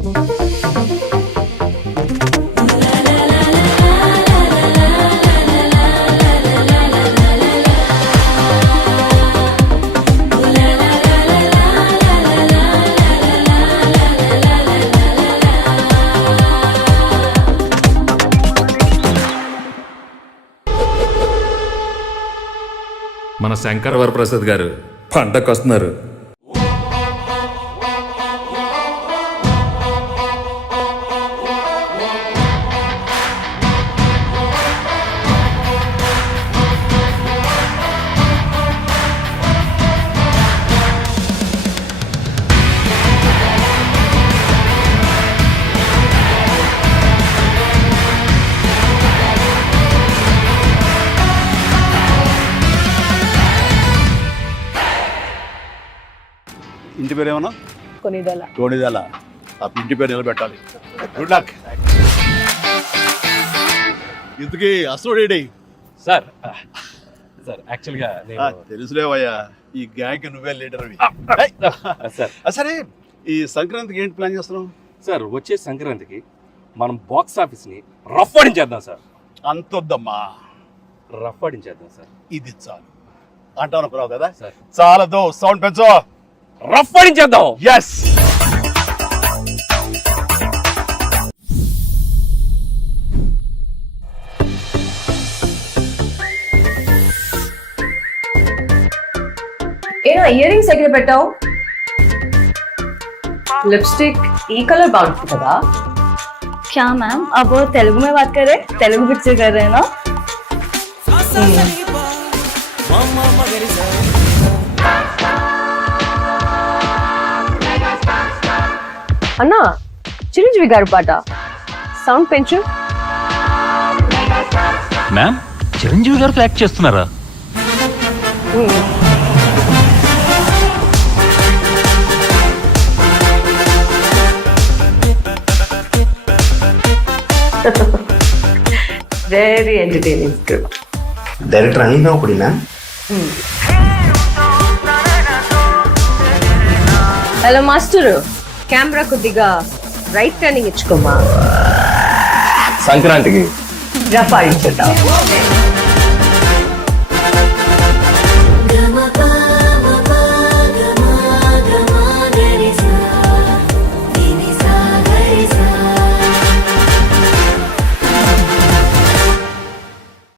మన శంకర్ వరప్రసాద్ గారు పండగకు వస్తున్నారు. ఇంటి పేరు ఏమన్నా? కొనిదల. ఆ ఇంటి పేరు నిలబెట్టాలి. Good luck. ఇంతకీ అసలు సార్ యాక్చువల్గా తెలుసులేవయ్యా, ఈ గ్యాంగ్ నువ్వే లీడర్. సరే, ఈ సంక్రాంతికి ఏంటి ప్లాన్ చేస్తున్నాం? సార్ వచ్చే సంక్రాంతికి మనం బాక్స్ ఆఫీస్ని రఫ్ ఆడించేద్దాం సార్. అంతొద్దమ్మా, రఫ్ ఆడించేద్దాం సార్. ఇది చాలు అంటాను అనుకున్నావు కదా సార్. చాలదు, సౌండ్ పెంచు. రఫ్ ఆడించేద్దాం. ఎస్. ఏనా ఇయర్ రింగ్స్ ఎక్కడ పెట్టావు? लिपस्टिक ई कलर बाउंड కదా? क्या मैम, अब वो तेलुगु में बात कर रहे, तेलुगु पिक्चर कर रहे हैं ना? అన్నా, చిరంజీవి గారు పాట సౌండ్ పెంచు. మ్యామ్, చిరంజీవి గారు యాక్ట్ చేస్తున్నారా? Very entertaining script. Director Anil నౌకుడినా? హలో మాస్టర్, కెమెరా కొద్దిగా రైట్ టర్నింగ్ ఇచ్చుకోమా. సంక్రాంతికి రఫ్ ఆడించేద్దాం.